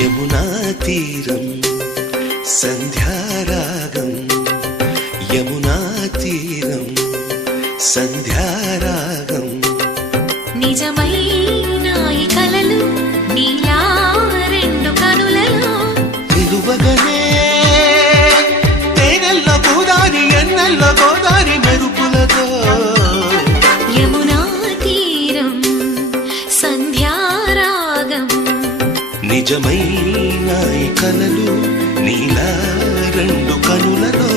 యమునా తీరం సంధ్యారాగం యమునా తీరం సంధ్యారాగం నిజమైన ఈ కలలు నీలా రెండు కనులలో నిలువగనే తేనెల్లో గోదారి ఎన్నెల్లో గోదారి మెరుపులతో యమునా తీరం సంధ్యారాగం నిజమైన ఈ కలలు నీలా రెండు కనులలో